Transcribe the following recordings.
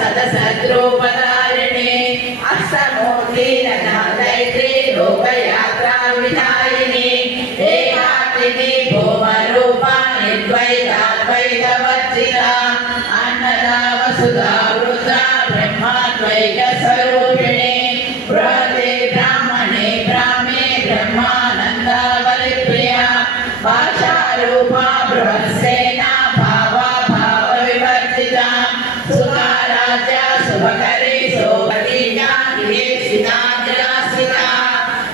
सदसद्रूपधारिणे अष्टमूर्ति दैत्री लोकयात्रा विधायिनी एकाकिनी भूमरूपा निर्द्वैताद्वैतवर्जिता अन्नदा वसुधा रुद्रा ब्रह्माद्वैत स्वरूपिणी बृहते ब्राह्मणे ब्राह्मे ब्रह्मानंदा बलिप्रिया भाषारूपा बृहस्सेना भावा भाव विवर्जिता सुखाराध्या शुभकरी सोपदीया निवेशिता जलासिता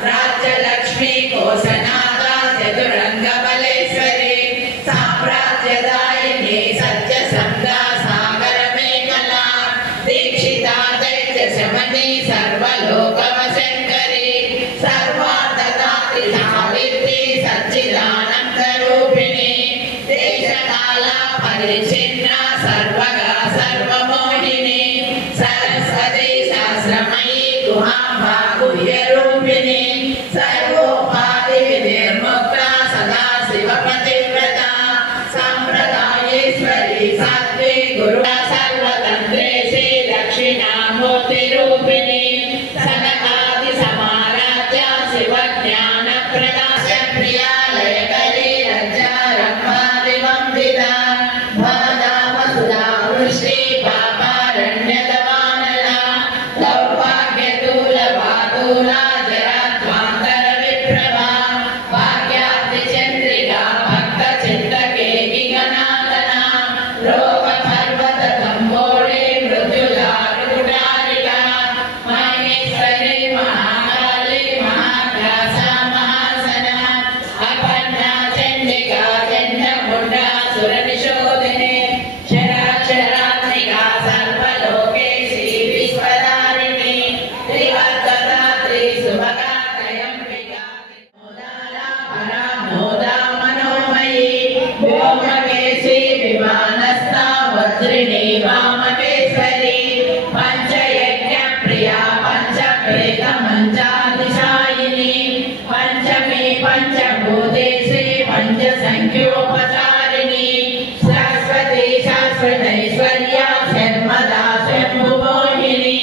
राज्यलक्ष्मी कोशनादा चतुरंग बलेश्वरी साम्राज्यदायिनी सत्यसंगा सागर मेखला दीक्षिता दैत्य शमनी सर्वलोकवशंकरी सर्वार्थदात्री सावित्री सच्चिदानंद रूपिणी देशकाला परिचिन्ना सर्वगा सर्वमोहिनी सरस्वती सहस्रमयी गुहाम्बा गुह्यरूपिणी सर्वोपाधि विनिर्मुक्ता सदा शिवपतिव्रता संप्रदायेश्वरी सात्वी गुरु सर्वतन्त्रे श्री दक्षिणामूर्ति रूपिणी सनकादि समाराध्या शिवज्ञान प्रकाश प्रियालयकरी रज्जारम्भादिवन्दिता भवदा वसुधा वृष्टि पापारण्यदवानला दौर्भाग्यतूलवातूला जराध्वान्तर विप्रभा भाग्याब्धिचन्द्रिका भक्तचित्तकेकि गणातना रोगपर्वत कम्बोळे मृत्युदारुकुटारिका महेश्वरी महाकाली महाव्यासा महासना अपन्ना चण्डिका चण्डमुण्डा सुरनिशोधिनी शराक्षरात्मिका सर्वलोकेशी विश्वधारिणी त्रिवर्गदा त्रिसुभगा त्रयम्बिका मोदाला परामोदा मनोमयी व्योमकेशी विमानस्था वज्रिणी वामकेश्वरी पंचयज्ञप्रिया पंचप्रेतमञ्चादिशायिनी पंचमी पंचभूतेशी पंचसंख्योपचारिणी सरस्वती शाश्वतैश्वर्या शर्मदा शम्भुमोहिनी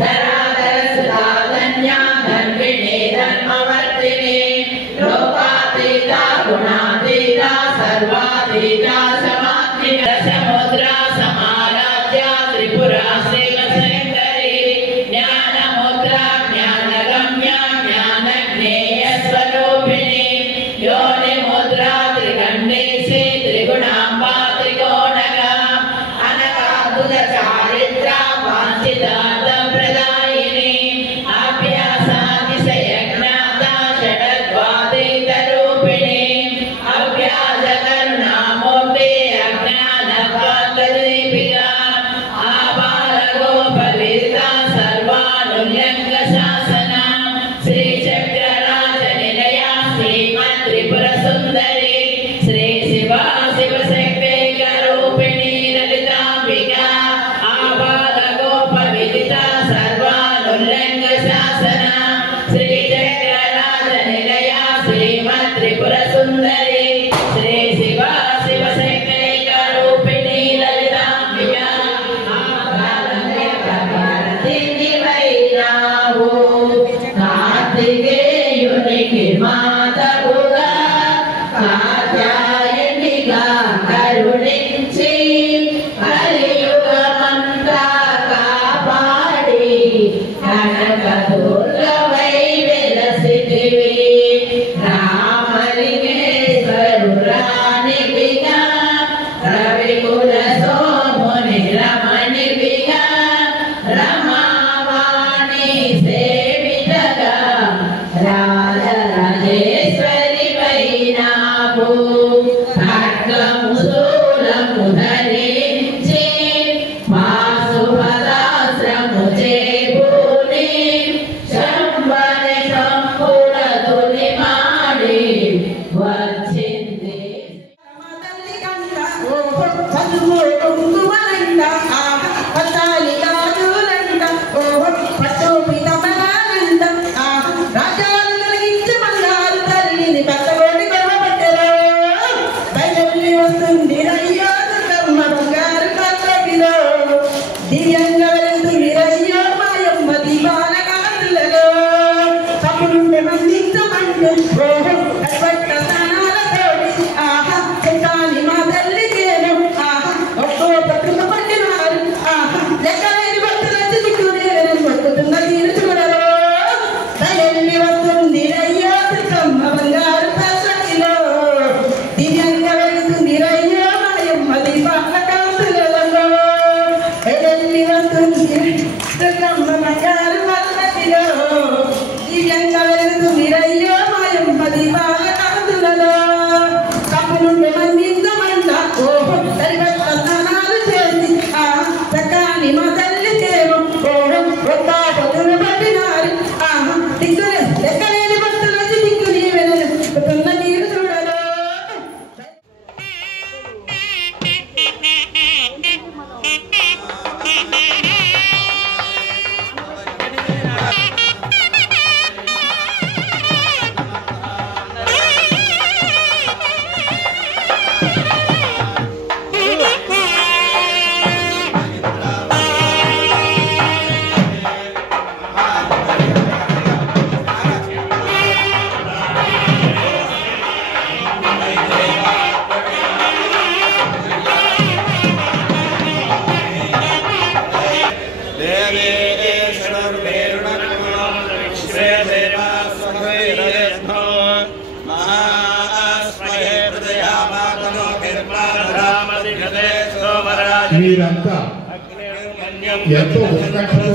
धराधरसुधा धन्या धर्मिणी धर्मवर्तिनी लोकातीता गुणातीता सर्वातीता समात्मिका समुद्रा समाराध्या त्रिपुरा शिवशङ्करी ज्ञानमुद्रा ज्ञानगम्या ज्ञानज्ञेयस्वरूपिणी योनिमुद्रा त्रिगण्डेशी त्रिगुणाम्बा त्रिकोणगा अनकाद्भुतचारित्रा वाञ्छितार्थप्रदायिनी अभ्यासातिशयज्ञाता षडद्वातीतरूपिणी अव्याजकरुणामूर्ते अज्ञानपातदीपिका आबालगोपविदिता सर्वानुल्लङ्घशासना श्रीचक्रराजनिलया श्रीमत्त्रिपुरसुन्दरी श्री शिवा शिवशक्तिरूपिणी ललिताम्बिका आबालगोपविदिता सर्वानुल्लङ्घशासना श्रीचक्रराजनिलया श्रीमत्त्रिपुरसुन्दरी श्री शिवा शिवशक्तिरूपिणी ललिताम्बिका ఆబాలగోపవిదితావు కార్తికేయునికి మాతవుగా కాత్యాయనిగా కరుణించి కలియుగమంతా కాపాడి కనకదుర్గవై వెలసితివి రామలింగేశ్వరురానివిగా రవికుల సోముని రమణివిగా రమావాణి సేవితగా రాజరాజేశ్వరి వైనావు ఖడ్గము శూలము ధరించి పాశుపదాశ్రము చేబూని శంబరి శంభుల తుని మాడి వచ్చింది వస్తుంది అయ్యో కర్మ బంగారు కర్రకిలో దివ్యంగా బంగారు మల్లకిలో దివ్యంగా వెలుగు మీరయ్యో మాయం 10 బాల కాదులలో కప్పులుండే మందిందమంట ఓహో సరిపట్ల స్నానాలు చేసి ఆ చక్కని మా తల్లి చేరు ఓహో ఒక్క పొద్దున పట్టినారు ఆహా దిక్కులే లెక్కలేని భక్తులు వచ్చి దిక్కు నీ వెనలు పుట్టున్న నీరు చూడలో మీరంతా ఎంతో ఉత్కంఠతో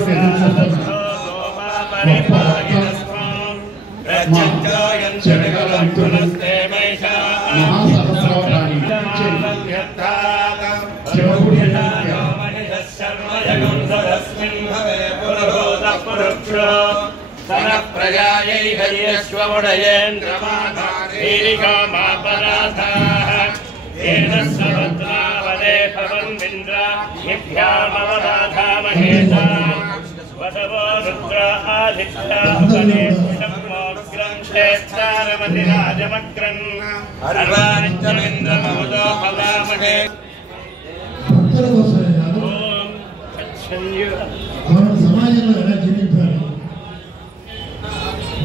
సమాజంలో ఎలా జీవించాలి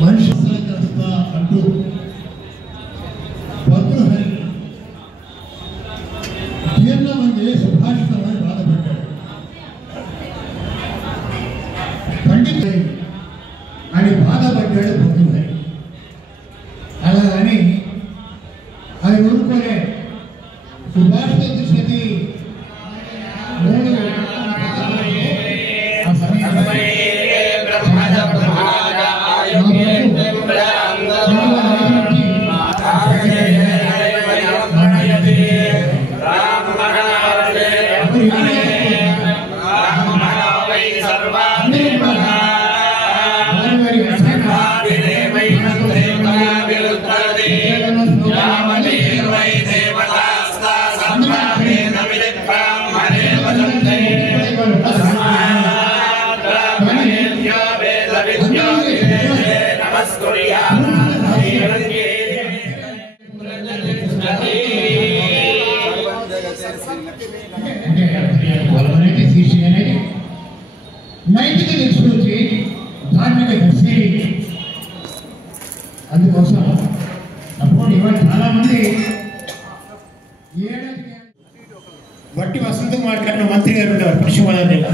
మనిషి అంటూ భద్రహరి జీర్ణ మంది సుభాషితమని బాధపడ్డాడు. పండిత అని బాధపడ్డాడు భద్రహరి. అలాగని ఆయన ఊరుకోలే సుభాషిత దృష్టి నైతిక నిష్పత్తి ధార్మిక దర్శి. అందుకోసం అప్పుడు ఇవాళ చాలా మంది వట్టి వసంతం మాట్లాడిన మంత్రి గారు ఉంటారు పశ్చిమగోదావరి జిల్లా.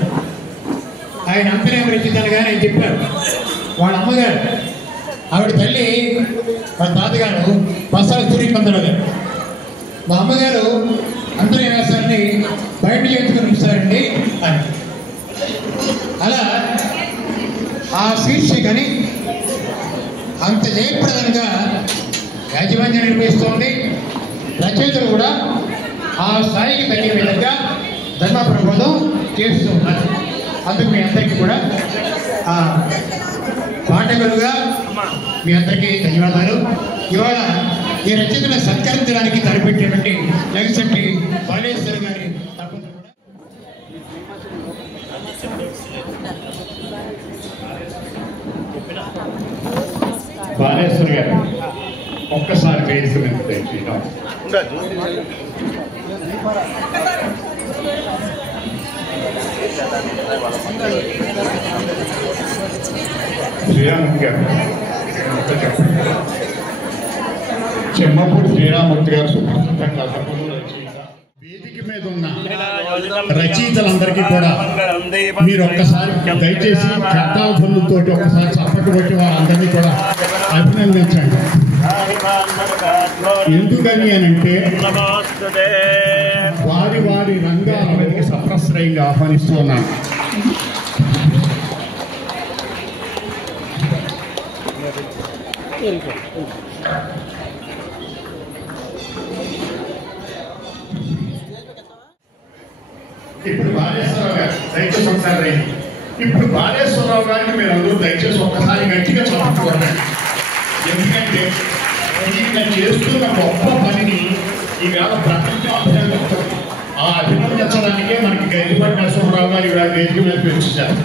ఆయన అంతరేమ రచించాను కానీ ఆయన చెప్పారు వాళ్ళ అమ్మగారు ఆవిడ తల్లి వాళ్ళ తాతగారు బసాల సూర్యకందరావు గారు. మా అమ్మగారు అంతర్య వ్యాసాన్ని బయట చేయించుకొని ఇస్తారండి అని. అలా ఆ శీర్షికని అంత జయప్రదంగా యాజమాన్యం నిర్వహిస్తోంది. రచయితలు కూడా ఆ స్థాయికి తగ్గే విధంగా ధర్మ ప్రబోధం చేస్తూ ఉన్నారు. అందుకు మీ అందరికీ కూడా పాఠకులుగా మీ అందరికీ ధన్యవాదాలు. ఇవాళ ఈ రచయితను సత్కరించడానికి తలపెట్టినటువంటి లగశెట్టి బాలేశ్వరి గారి తప్పకుండా బాలేశ్వరి గారు ఒక్కసారి వేసుకుంటే శ్రీరామూర్తి గారు చెమ్మపూడి శ్రీరామూర్తి గారు సుప్రసిద్ధంగా వేదిక మీద ఉన్న రచయితలందరికీ కూడా మీరు ఒక్కసారి దయచేసి కర్తాధ్వనులతో ఒక్కసారి చప్పట్లు కొట్టి వాళ్ళందరినీ కూడా అభినందించండి. ఎందుకని అంటే వారి వారి రంగాలకి సప్రశ్రయంగా ఆహ్వానిస్తూ ఉన్నాను. ఇప్పుడు బాలేశ్వరరావు గారు దయచేసి ఒకసారి రండి. ఇప్పుడు బాలేశ్వరరావు గారికి మీరు అందరూ దయచేసి ఒక్కసారి గట్టిగా చదువుకోండి. ఎందుకంటే ఈయన చేస్తున్న గొప్ప పనిని ఈవేళ ప్రపంచం అభినందిస్తుంది. ఆ అభినందించడానికే మనకి గైదిపాటి నరసింహరావు గారు ఈవేళ వేదిక మీద పెంచారు.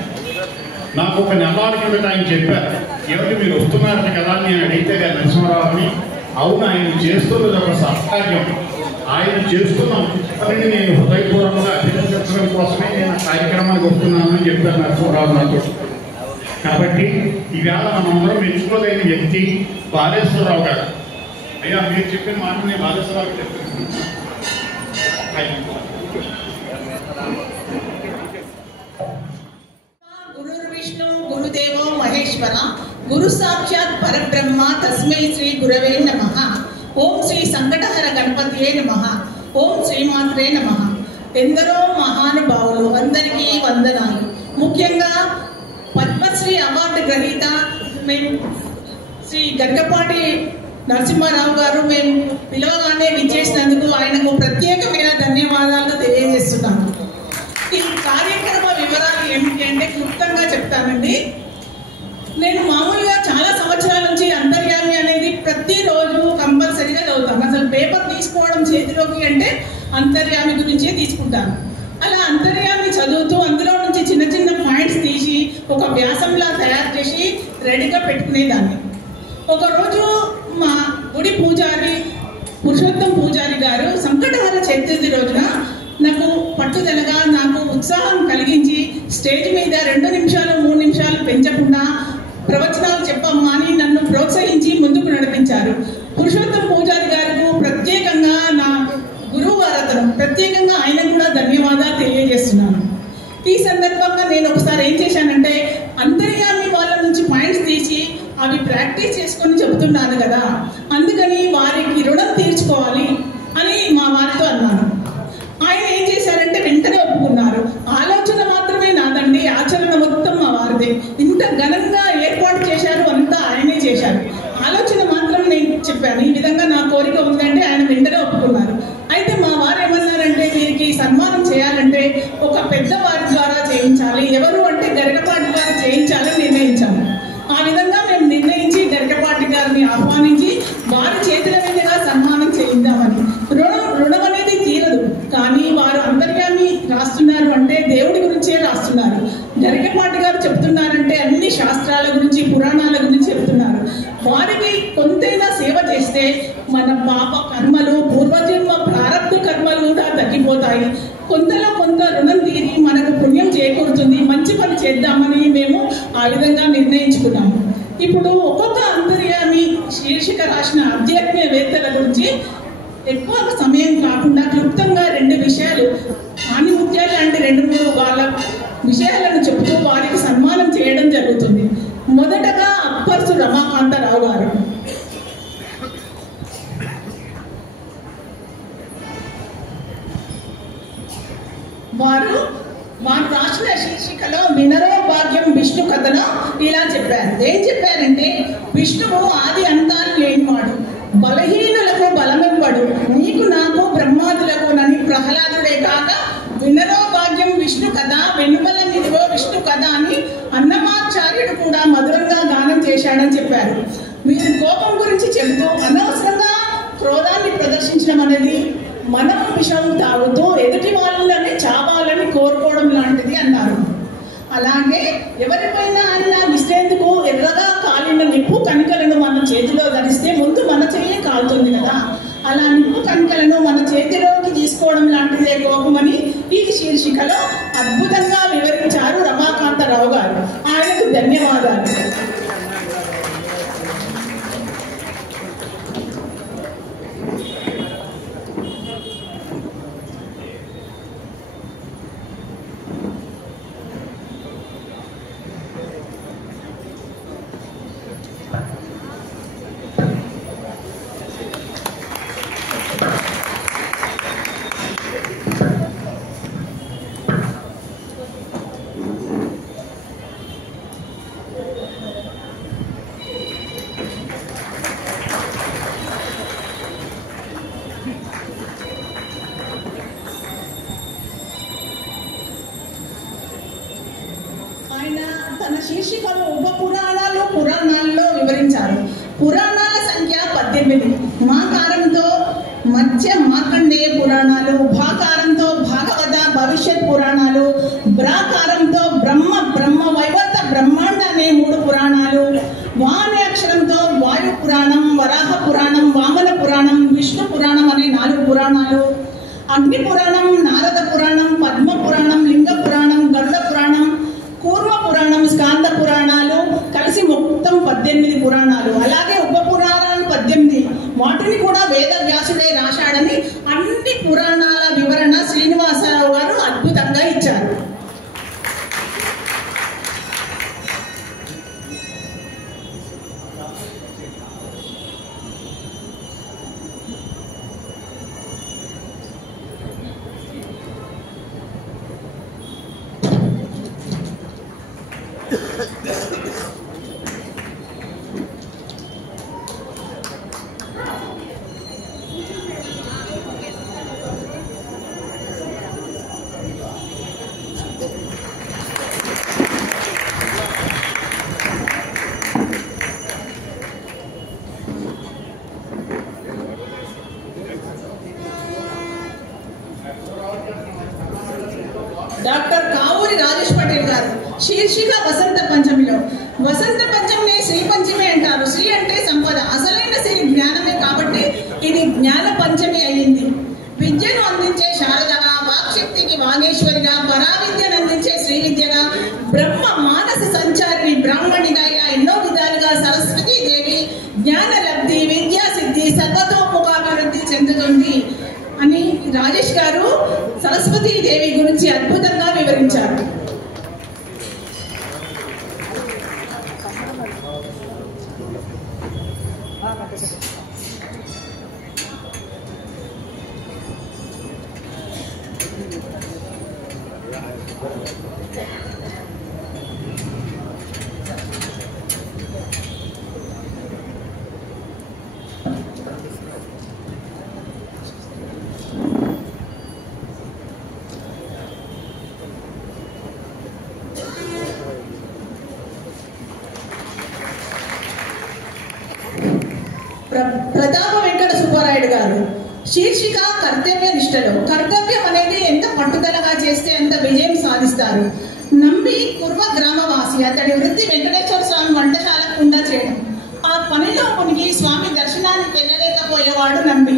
నాకు ఒక నెలల కిందట ఆయన చెప్పారు, ఏమిటి మీరు వస్తున్నారని కదా నేను అడిగితే గారు నరసింహరావుని, అవును ఆయన చేస్తున్నది ఒక సత్కార్యం, ఆయన చేస్తున్న పనిని నేను హృదయపూర్వకంగా అభినందించడం కోసమే నేను ఆ కార్యక్రమానికి వస్తున్నానని చెప్పారు నరసింహరావు నాతో. కాబట్టి ఈవేళ మనందరం మెచ్చుకోదగిన వ్యక్తి బాలేశ్వరరావు గారు. అయ్యా మీరు చెప్పిన మాట నేను బాలేశ్వరరావు చెప్తున్నాను. గురుర్విష్ణు గురుదేవో మహేశ్వర గురు సాక్షాత్ పరబ్రహ్మ తస్మై శ్రీ గురవే నమః. ఓం శ్రీ సంకటహర గణపతియే నమః. ఓం శ్రీమాత్రే నమః. ఎందరో మహానుభావులు అందరికీ వందనాలు. ముఖ్యంగా పద్మశ్రీ అవార్డు గ్రహీత మేము శ్రీ గరికపాటి నరసింహారావు గారు మేము పిలవగానే విచ్చేసినందుకు ఆయనకు ప్రత్యేకమైన ధన్యవాదాలు తెలియజేస్తున్నాను. ఈ కార్యక్రమ వివరాలు ఏమిటి అంటే క్లుప్తంగా చెప్తానండి. నేను మామూలుగా చాలా సంవత్సరాల నుంచి అంతర్యామి అనేది ప్రతిరోజు కంపల్సరీగా చదువుతాను. అసలు పేపర్ తీసుకోవడం చేతిలోకి అంటే అంతర్యామి గురించే తీసుకుంటాను. అలా అంతర్యామి చదువుతూ అందులో నుంచి చిన్న చిన్న పాయింట్స్ తీసి ఒక వ్యాసంలా తయారు చేసి రెడీగా పెట్టుకునేదాన్ని. ఒకరోజు మా గుడి పూజారి పురుషోత్తం పూజారి గారు సంకటహర చతుర్థి రోజున నాకు పట్టుదలగా నాకు ఉత్సాహం కలిగించి స్టేజ్ మీద 2 నిమిషాలు 3 నిమిషాలు పెంచకుండా ప్రవచనాలు చెప్పమ్మా అని నన్ను ప్రోత్సహించి ముందుకు నడిపించారు. పురుషోత్తం పూజారి గారికి ప్రత్యేకంగా నా గురువు గారు ప్రత్యేకంగా ఆయనకు కూడా ధన్యవాదాలు తెలియజేస్తున్నాను. ఈ సందర్భంగా నేను ఒకసారి ఏం చేశానంటే అంతర్యామి వాళ్ళ నుంచి పాయింట్స్ తీసి అవి ప్రాక్టీస్ చేసుకొని చెబుతున్నాను కదా, అందుకని వారికి రుణం తీర్చుకోవాలి అని మా వారితో అన్నాను. ఆయన ఏం చేశారంటే వెంటనే ఒప్పుకున్నారు. ఆలోచన మాత్రమే నాదండి, ఆచరణ మొత్తం మా వారిదే. ఇంత ఘనంగా ఏర్పాటు చేశారు, అంతా ఆయనే చేశారు. ఆలోచన మాత్రం నేను చెప్పాను, ఈ విధంగా నా కోరిక ఉందంటే ఆయన వెంటనే ఒప్పుకున్నారు. అయితే మా వారు ఏమన్నారంటే వీరికి సన్మానం చేయాలంటే ఒక పెద్దవారి ద్వారా చేయించాలి, ఎవరు అంటే గరికపాటి గారు చేయించాలని నిర్ణయించాము. ఆ విధంగా మేము నిర్ణయించి గరికపాటి గారిని ఆహ్వానించి వారి చేతుల మీదుగా సన్మానం చేయిద్దామని. రుణం అనేది తీరదు, కానీ వారు అంతర్యామి రాస్తున్నారు అంటే దేవుడి గురించే రాస్తున్నారు. గరికపాటి గారు చెప్తున్నారంటే అన్ని శాస్త్రాల గురించి పురాణాల గురించి చెప్తున్నారు. వారికి కొంతైనా సేవ చేస్తే మన పాప కర్మలు పూర్వజన్మ ప్రారబ్ధ కర్మలు కూడా తగ్గిపోతాయి. కొంతలో కొంత రుణం తీరి మనకు పుణ్యం చేకూరుతుంది, మంచి పని చేద్దామని మేము ఆ విధంగా నిర్ణయించుకున్నాము. ఇప్పుడు ఒక్కొక్క అంతర్యామి శీర్షిక రాసిన ఆధ్యాత్మికవేత్తల గురించి ఎక్కువ సమయం కాకుండా క్లుప్తంగా 2 విషయాలు ఆనిముత్యాలు లాంటి 2-3 వాళ్ళ విషయాలను చెబుతూ వారికి సన్మానం చేయడం జరుగుతుంది. మొదటగా అప్పర్సు రమాకాంతరావు గారు. వారు రాసిన శీర్షికలో వినరో భాగ్యం విష్ణు కథను ఇలా చెప్పారు. ఏం చెప్పారంటే విష్ణువు ఆది అంతాలు లేనివాడు, బలహీనులకు బలమివ్వడు, నీకు నాకు బ్రహ్మాదులకు నని ప్రహ్లాదుడే కాక వినరో భాగ్యం విష్ణు కథ వెనుమల నిధివో విష్ణు కథ అని అన్నమాచార్యుడు కూడా మధురంగా గానం చేశాడని చెప్పారు. వీరి కోపం గురించి చెబుతూ అనవసరంగా క్రోధాన్ని ప్రదర్శించడం అనేది మనం విషం తాగుతూ ఎదుటి వాళ్ళని చావాలని కోరుకోవడం లాంటిది అన్నారు. అలాగే ఎవరిపైనా ఆయన విసిరేందుకు ఎర్రగా కాలిన నిప్పు కణికలను మన చేతిలో ధరిస్తే ముందు మన చెయ్యి కాలుతుంది కదా, అలా నిప్పు కణికలను మన చేతిలోకి తీసుకోవడం లాంటిదే కోపమని ఈ శీర్షికలో అద్భుతంగా వివరించారు రమాకాంతరావు గారు. ఆయనకు ధన్యవాదాలు. తన శీర్షికను ఉప పురాణాలు పురాణాల్లో వివరించారు. పురాణాల సంఖ్య 18. మాకారంతో మధ్య మార్కండేయ పురాణాలు, భాకారంతో భాగవత భవిష్యత్ పురాణాలు, బ్రాకారంతో బ్రహ్మ వైవర్త బ్రహ్మాండ అనే 3 పురాణాలు, వా అనే అక్షరంతో వాయు పురాణం, వరాహ పురాణం, వామన పురాణం, విష్ణు పురాణం అనే 4 పురాణాలు, అగ్ని పురాణం, నారద పురాణం, పద్మ పురాణం, లింగ పురాణం, గరుడ పురాణం, కూర్మ పురాణం, స్కాంద పురాణాలు కలిసి మొత్తం 18 పురాణాలు. అలాగే ఉప పురాణాలు 18. వాటిని కూడా వేద వ్యాసుడే రాశాడని అన్ని పురాణాల వివరణ శ్రీనివాసరావు గారు అద్భుతంగా ఇచ్చారు. డాక్టర్ కావూరి రాజేష్ పటేల్ గారు శీర్షిక వసంత పంచమిలో. వసంత పంచమిని శ్రీ పంచమి అంటారు. శ్రీ అంటే సంపద, అసలైన శ్రీ జ్ఞానమే కాబట్టి ఇది జ్ఞాన పంచమి అయ్యింది. విద్యను అందించే శారదగా, వాక్శక్తికి వాగేశ్వరిగా, పరావిద్యను అందించే శ్రీ విద్యగా, బ్రహ్మ మానస సంచారిని బ్రాహ్మణిగా, ఇలా ఎన్నో విధాలుగా సరస్వతీదేవి జ్ఞాన లబ్ధి, విద్యా సిద్ధి, సర్వతోముఖాభివృద్ధి చెందుతుంది అని రాజేష్ గారు సరస్వతీదేవి గురించి అద్భుతంగా వివరించారు. ప్రతాప వెంకట సుబ్బారాయుడు గారు శీర్షిక కర్తవ్య నిష్టలో. కర్తవ్యం అనేది ఎంత పట్టుదలగా చేస్తే అంత విజయం సాధిస్తారు. నంబి కుర్వ గ్రామవాసి. అతడి వృత్తి వెంకటేశ్వర స్వామి వంటశాల కుండా చేయడం. ఆ పనిలో మునిగి స్వామి దర్శనానికి వెళ్ళలేకపోయేవాడు నంబి.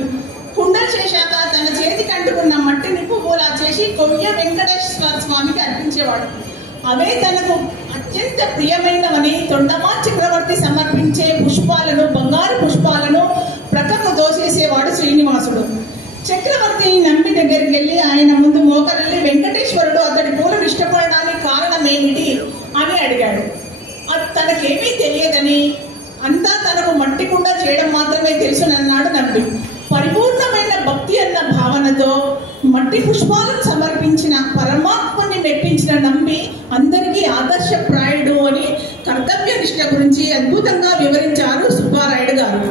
కుండ చేశాక తన చేతికి అంటుకున్న మట్టిని పువ్వులా చేసి కొయ్య వెంకటేశ్వర స్వామికి అర్పించేవాడు. అవే తనకు అత్యంత ప్రియమైనవని తొండమా చక్రవర్తి సమర్పించే పుష్పాలను, బంగారు పుష్పాలను ప్రక్కకు దోసేసేవాడు శ్రీనివాసుడు. చక్రవర్తి నంబి దగ్గరికి వెళ్ళి ఆయన ముందు మోకరిల్లి వెంకటేశ్వరుడు అతడి పూలను ఇష్టపడడానికి కారణం ఏమిటి అని అడిగాడు. తనకేమీ తెలియదని, అంతా తనకు మట్టి కుండ చేయడం మాత్రమే తెలుసునన్నాడు నంబి. పరిపూర్ణమైన భక్తి అన్న భావనతో మట్టి పుష్పాలను సమర్పించిన పరమాత్మని మెప్పించిన నంబి అందరికీ ఆదర్శప్రాయుడు అని కర్తవ్య నిష్ట గురించి అద్భుతంగా వివరించారు సుబ్బారాయుడు గారు.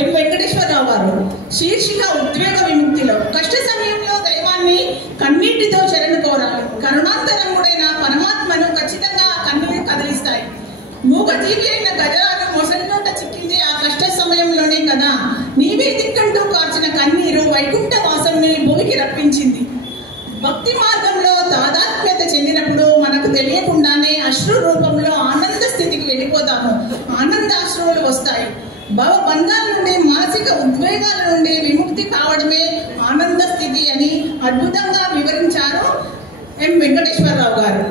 ఎం వెంకటేశ్వరరావు గారు శీర్షిక ఉద్వేగ విముక్తిలో. కష్ట సమయంలో దైవాన్ని కన్నీటితో శరణు కోరాలి. కరుణాంతరంగుడైన పరమాత్మను ఖచ్చితంగా ఆ కన్నీరు కదిలిస్తాయి. మూగ జీవి అయిన గజరాలు మొసలి నోట చిక్కింది ఆ కష్ట సమయంలోనే కదా. నీవే దిక్కంటూ కార్చిన కన్నీరు వైకుంఠ వాసంని భూమికి రప్పించింది. భక్తి మార్గంలో తాదాత్మ్యత చెందినప్పుడు మనకు తెలియకుండానే అశ్రు రూపంలో ఆనంద స్థితికి వెళ్ళిపోతాము. ఆనందాశ్రువులు వస్తాయి. భవబంధాల నుండి, మానసిక ఉద్వేగాల నుండి విముక్తి కావడమే ఆనంద స్థితి అని అద్భుతంగా వివరించారు ఎం వెంకటేశ్వరరావు గారు.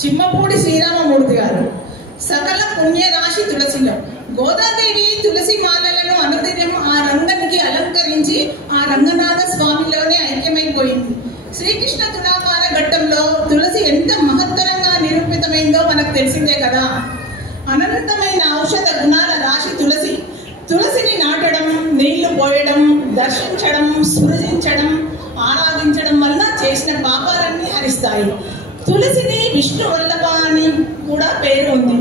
చిమ్మపూడి శ్రీరామమూర్తి గారు. సకల పుణ్యరాశి తులసిలో గోదాదేవి తులసి మాలలను అనుదినం ఆ రంగనికి అలంకరించి ఆ రంగనాథ స్వామిలోనే ఐక్యమైపోయింది. శ్రీకృష్ణ తులాభార ఘట్టంలో తులసి ఎంత మహత్తరంగా నిరూపితమైందో మనకు తెలిసిందే కదా. అనంతమైన ఔషధ గుణాల రాశి తులసి. తులసిని నాటడం, నీళ్లు పోయడం, దర్శించడం, సృజించడం, ఆరాధించడం వల్ల చేసిన పాపాలన్నీ హరిస్తాయి. తులసిని విష్ణు వల్లభ అని కూడా పేరు ఉంది.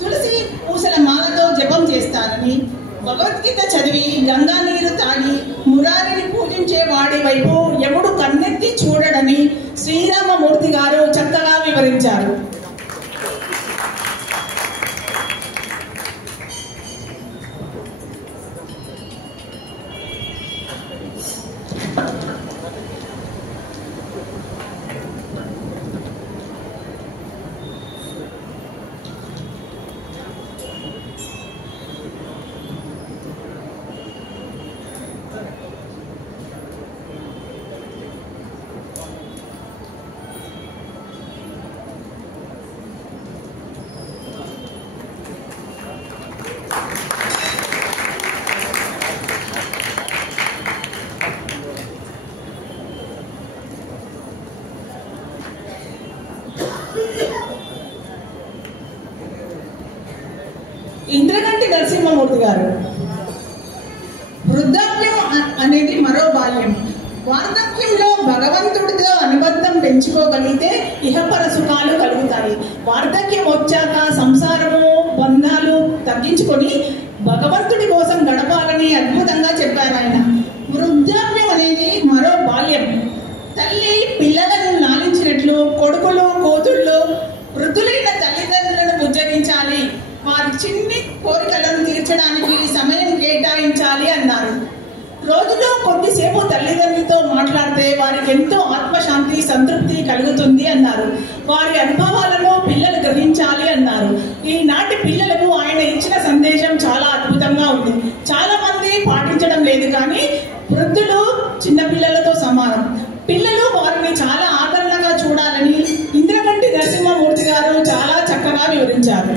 తులసి పూసల మాలతో జపం చేస్తారని, భగవద్గీత చదివి గంగా నీరు తాగి మురారిని పూజించే వాడి వైపు యముడు కన్నెత్తి చూడడని శ్రీరామమూర్తి గారు చక్కగా వివరించారు. ఇంద్రగంటి నరసింహమూర్తి గారు. వృద్ధాప్యం అనేది మరో బాల్యం. వార్ధక్యంలో భగవంతుడితో అనుబంధం పెంచుకోగలిగితే ఇహపర సుఖాలు కలుగుతాయి. వార్ధక్యం వచ్చాక సంసారము బంధాలు తగ్గించుకొని భగవంతుడి కోసం గడపాలని అద్భుతంగా చెప్పారు ఆయన. వృద్ధాప్యం అనేది మరో బాల్యం. తల్లి పిల్లలను లాలించినట్లు కొడుకులు కూతుళ్ళు వృద్ధులైన తల్లిదండ్రులను బుజ్జగించాలి, వారి చిన్ని కోరికలను తీర్చడానికి సమయం కేటాయించాలి అన్నారు. రోజులో కొద్దిసేపు తల్లిదండ్రులతో మాట్లాడితే వారికి ఎంతో ఆత్మశాంతి సంతృప్తి కలుగుతుంది అన్నారు. వారి అనుభవాలను పిల్లలు గ్రహించాలి అన్నారు. ఈనాటి పిల్లలకు ఆయన ఇచ్చిన సందేశం చాలా అద్భుతంగా ఉంది. చాలా మంది పాటించడం లేదు, కానీ వృద్ధులు చిన్నపిల్లలతో సమానం. పిల్లలు వారిని చాలా ఆదరణగా చూడాలని ఇంద్రగంటి నరసింహమూర్తి గారు చాలా చక్కగా వివరించారు.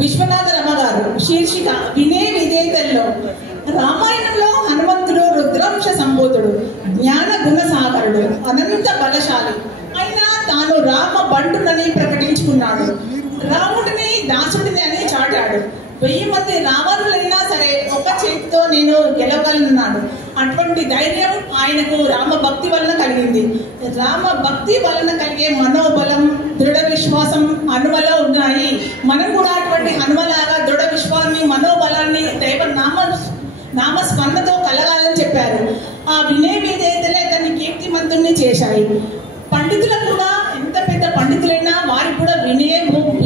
విశ్వనాథ రమ గారు. శీర్షిక వినే విధేయతల్లో. రామాయణంలో హనుమంతుడు రుద్రాంశ సంభూతుడు, జ్ఞాన గుణ సాగరుడు, అనంత బలశాలి అయినా తాను రామ బంటునని ప్రకటించుకున్నాడు. రాముడిని దాసుడిని అని చాటాడు. 1000 మంది రావణులైనా సరే ఒక చేతితో నేను గెలవగలనున్నాడు. అటువంటి ధైర్యం ఆయనకు రామ భక్తి వలన కలిగింది. రామ భక్తి వలన కలిగే మనోబలం, దృఢ విశ్వాసం హనుమలో ఉన్నాయి. మనం కూడా అటువంటి హనుమలాగా దృఢ విశ్వాసాన్ని, మనోబలాన్ని దైవ నామస్మరణతో కలగాలని చెప్పారు. ఆ వినయ విధేయతలే తన కీర్తిమంతుణ్ణి చేశాయి. పండితులకు కూడా ఎంత పెద్ద పండితులైనా వారికి కూడా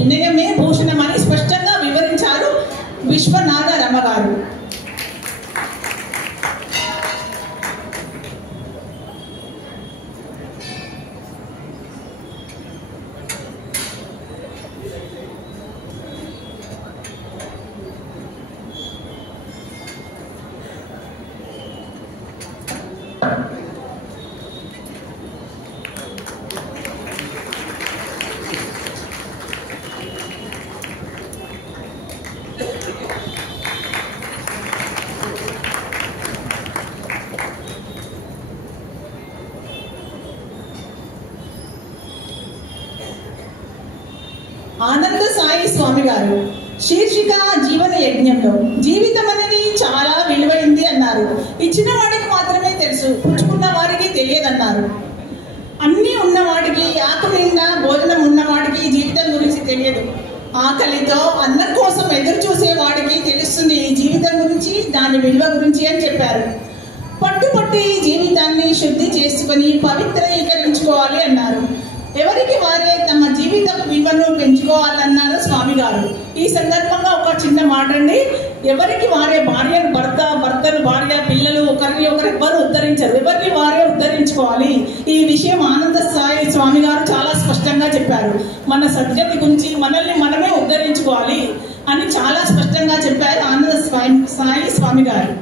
వినయమే భూషణం అని స్పష్టంగా వివరించారు విశ్వనాథ రమ గారు. ఆనంద సాయి స్వామి గారు. శీర్షిక జీవన యజ్ఞంలో. జీవితం అనేది చాలా విలువైంది అన్నారు. ఇచ్చిన వాడికి మాత్రమే తెలుసు, పుచ్చుకున్న వారికి తెలియదన్నారు. అన్నీ ఉన్నవాడికి, ఆకలి నిండా భోజనం ఉన్నవాడికి జీవితం గురించి తెలియదు. ఆకలితో అన్నం కోసం ఎదురు చూసేవాడికి తెలుస్తుంది ఈ జీవితం గురించి, దాని విలువ గురించి అని చెప్పారు. పట్టుపట్టి జీవితాన్ని శుద్ధి చేసుకుని పవిత్రీకరించుకోవాలి అన్నారు. ఎవరికి వారే తమ జీవిత విలువను పెంచుకోవాలన్నారు స్వామి గారు. ఈ సందర్భంగా ఒక చిన్న మాట అండి. ఎవరికి వారే భార్యను భర్తను భార్య, పిల్లలు ఒకరిని ఒకరెవ్వరు ఉద్ధరించరు. ఎవరిని వారే ఉద్ధరించుకోవాలి. ఈ విషయం ఆనంద సాయి స్వామి గారు చాలా స్పష్టంగా చెప్పారు. మన సద్గతి గురించి మనల్ని మనమే ఉద్ధరించుకోవాలి అని చాలా స్పష్టంగా చెప్పారు ఆనంద సాయి స్వామి గారు.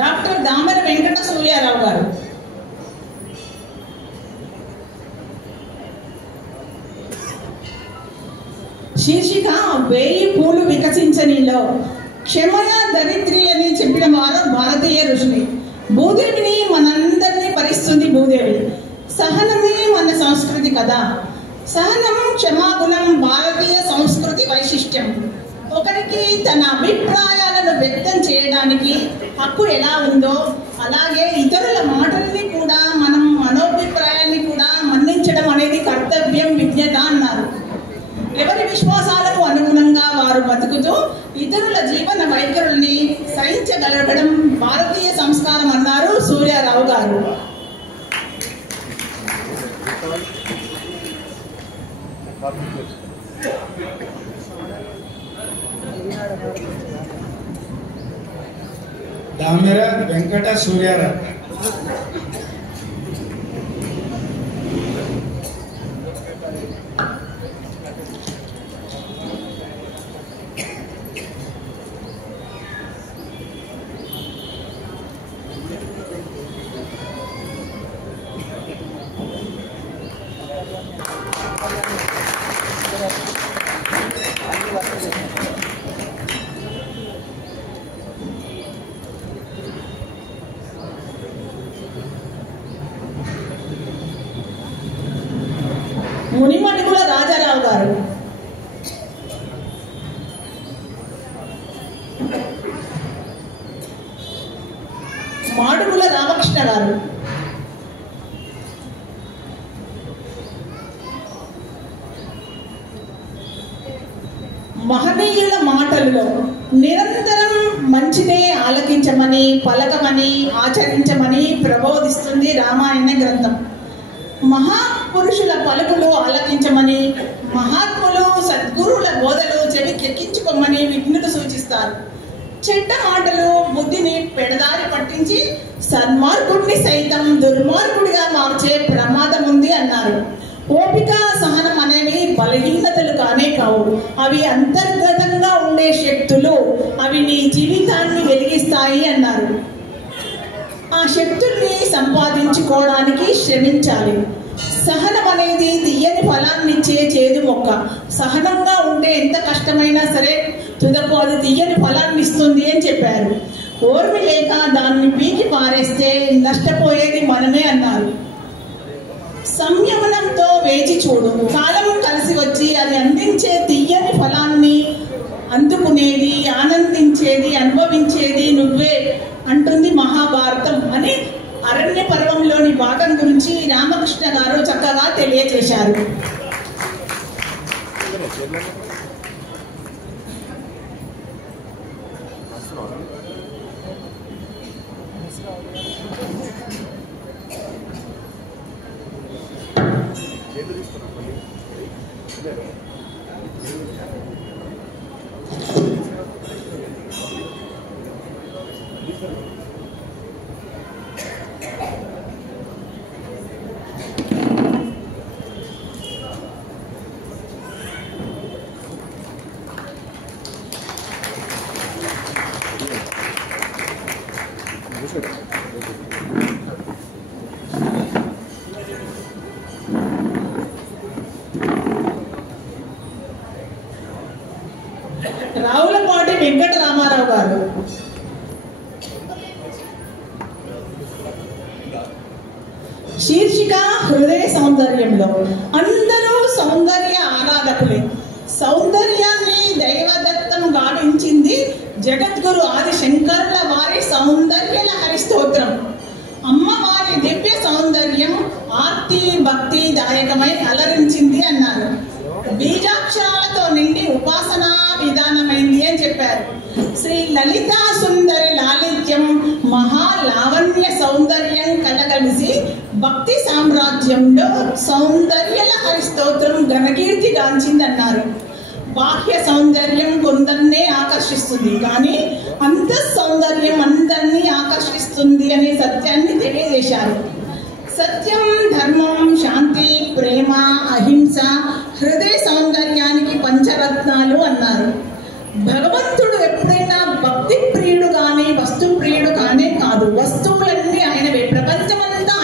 డాక్టర్ దామర వెంకట సూర్యారావు గారు. శీర్షిక 1000 పూలు వికసించనిలో. క్షమయ దరిద్రి అని చెప్పిన వారు భారతీయ ఋషులు. భూదేవిని మనందరినీ పరిస్తుంది భూదేవి. సహనమే మన సంస్కృతి కదా. సహనం, క్షమాగుణం భారతీయ సంస్కృతి వైశిష్ట్యం. ఒకరికి తన అభిప్రాయాలను వ్యక్తం చేయడానికి హక్కు ఎలా ఉందో అలాగే ఇతరుల మాటల్ని కూడా, మనం మనోభిప్రాయాన్ని కూడా మన్నించడం అనేది కర్తవ్యం, విజ్ఞత అన్నారు. ఎవరి విశ్వాసాలకు అనుగుణంగా వారు బతుకుతూ ఇతరుల జీవన వైఖరుల్ని సహించగలగడం భారతీయ సంస్కారం అన్నారు సూర్యారావు గారు. దామెర వెంకట సూర్యారావు. మునిమడుగుల రాజారావు గారు. మాడుగుల రామకృష్ణ గారు. మహనీయుల మాటలలో నిరంతరం మంచినే ఆలకించమని, పలకమని, ఆచరించమని ప్రబోధిస్తుంది రామాయణ గ్రంథం. మహాపురుషుల పలుకులు ఆలకించమని, మహాత్ములు సద్గురువుల బోధలు చెవికెక్కించుకోమని విఘ్నులు సూచిస్తారు. చెడ్డ మాటలు బుద్ధిని పెడదారి పట్టించి సన్మార్గుడిని సైతం దుర్మార్గుడిగా మార్చే ప్రమాదం ఉంది అన్నారు. ఓపిక, సహనం అనేవి బలహీనతలు కానే కావు. అవి అంతర్గతంగా ఉండే శక్తులు. అవి నీ జీవితాన్ని వెలిగిస్తాయి అన్నారు. ఆ శక్తుల్ని సంపాదించుకోవడానికి శ్రమించాలి. సహనం అనేది తీయని ఫలాన్నిచ్చే చేదు మొక్క. సహనంగా ఉంటే ఎంత కష్టమైనా సరే తుదకు అది తీయని ఫలాన్ని ఇస్తుంది అని చెప్పారు. ఓర్మి లేక దాన్ని పీకి పారేస్తే నష్టపోయేది మనమే అన్నారు. సంయమనంతో వేచి చూడు. కాలం కలిసి వచ్చి అది అందించే తీయని ఫలాన్ని అందుకునేది, ఆనందించేది, అనుభవించేది నువ్వే అంటుంది మహాభారతం అని అరణ్య పర్వంలోని భాగం గురించి రామకృష్ణ గారు చక్కగా తెలియజేశారు. రావులపాటి వెంకట రామారావు గారు. శీర్షిక హృదయ సౌందర్యంలో. అందరూ సౌందర్య ఆరాధకులే. సౌందర్యాన్ని దైవదత్తం గావించింది జగద్గురు ఆది శంకరుల వారి సౌందర్య లహరి స్తోత్రం. అమ్మవారి దివ్య సౌందర్యం ఆర్తి భక్తి దాయకమై అలరించింది అన్నారు. బీజాక్షరాలతో నిండి ఉపాసనా విధానమైంది అని చెప్పారు. శ్రీ లలితా సుందరి లాలిత్యం మహాలావణ్య సౌందర్యం కలగలిసి భక్తి సామ్రాజ్యంలో సౌందర్య లహరి స్తోత్రం ఘనకీర్తి గాంచిందన్నారు. బాహ్య సౌందర్యం కొందరినే ఆకర్షిస్తుంది, కానీ అంత సౌందర్యం అందరినీ ఆకర్షిస్తుంది అనే సత్యాన్ని తెలియజేశారు. సత్యం, ధర్మం, శాంతి, ప్రేమ, అహింస హృదయ సౌందర్యానికి పంచరత్నాలు అన్నారు. భగవంతుడు ఎప్పుడైనా భక్తి ప్రియుడు కానీ వస్తు ప్రియుడు కానే కాదు. వస్తువులన్నీ ఆయనవే, ప్రపంచమంతా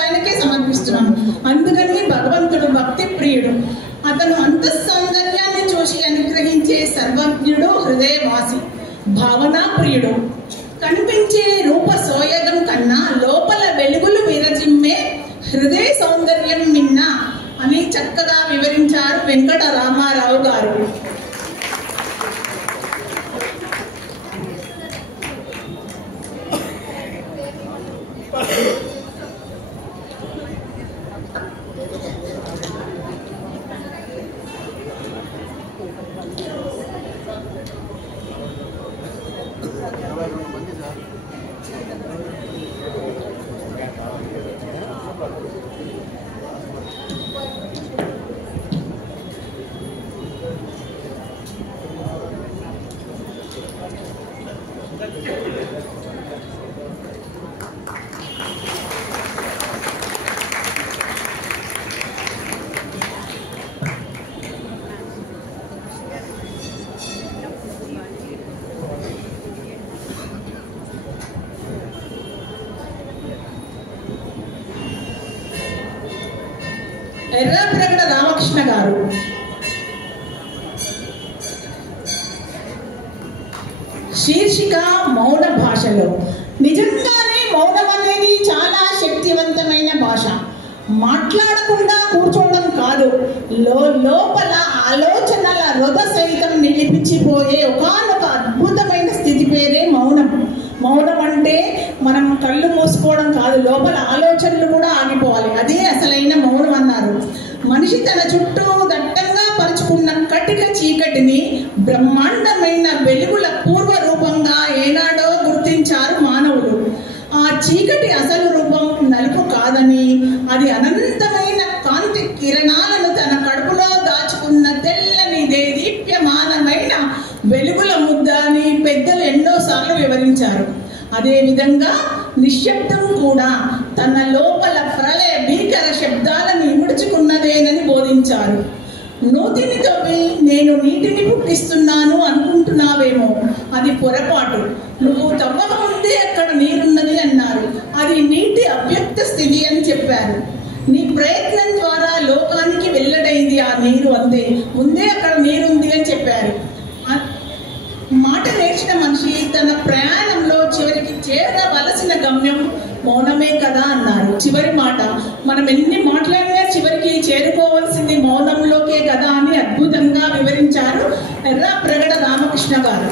ఆయనకే సమర్పిస్తున్నాం. అందుకని భగవంతుడు భక్తి ప్రియుడు. అతను అంత సౌందర్యాన్ని చూసి అనుగ్రహించే సర్వజ్ఞుడు, హృదయవాసి, భావనా ప్రియుడు. కనిపించే రూప సోయగం కన్నా లోపల వెలుగులు విరజిమ్మే హృదయ సౌందర్యం మిన్న అని చక్కగా వివరించారు వెంకట రామారావు గారు. ఎర్రప్రగడ రామకృష్ణ గారు. శీర్షిక మౌన భాషలో. నిజంగానే మౌనం అనేది చాలా శక్తివంతమైన భాష. మాట్లాడకుండా కూర్చోవడం కాదు, లోపల ఆలోచనల రొద సైతం నిలిపించిపోయే ఒకానొక అద్భుతమైన స్థితి పేరే మౌనం. మౌనం అంటే మనం కళ్ళు మూసుకోవడం కాదు, లోపల ఆలోచనలు కూడా ఆగిపోవాలి. అదే అసలైన మౌనం అన్నారు. మనిషి తన చుట్టూ దట్టంగా పరుచుకున్న కటిక చీకటిని బ్రహ్మాండమైన వెలుగుల పూర్వ రూపంగా ఏనాడో గుర్తించారు మానవుడు. ఆ చీకటి అసలు రూపం నలుపు కాదని, అది అనంతమైన కాంతి కిరణాలను తన కడుపులో దాచుకున్న తెల్లని దీప్యమానమైన వెలుగుల ముద్ద అని పెద్దలు ఎన్నోసార్లు వివరించారు. అదే విధంగా నిశ్శబ్దం కూడా తన లోపల ప్రళయ భీకర శబ్దాలను ఇముడ్చుకున్నదేనని బోధించారు. నూతిని తవ్వి నేను నీటిని పుట్టిస్తున్నాను అనుకుంటున్నావేమో, అది పొరపాటు. నువ్వు తవ్వక ముందే అక్కడ నీరున్నది అన్నారు. అది నీటి అవ్యక్త స్థితి అని చెప్పారు. నీ ప్రయత్నం ద్వారా లోకానికి వెల్లడైంది ఆ నీరు, అంతే. ముందే అక్కడ నీరుంది అని చెప్పారు. మాట నేర్చిన మనిషి తన ప్రయాణంలో చివరికి చేరవలసిన గమ్యం మౌనమే కదా అన్నారు. చివరి మాట, మనం ఎన్ని మాట్లాడినా చివరికి చేరుకోవాల్సింది మౌనంలోకే కదా అని అద్భుతంగా వివరించారు ఎర్రప్రగడ రామకృష్ణ గారు.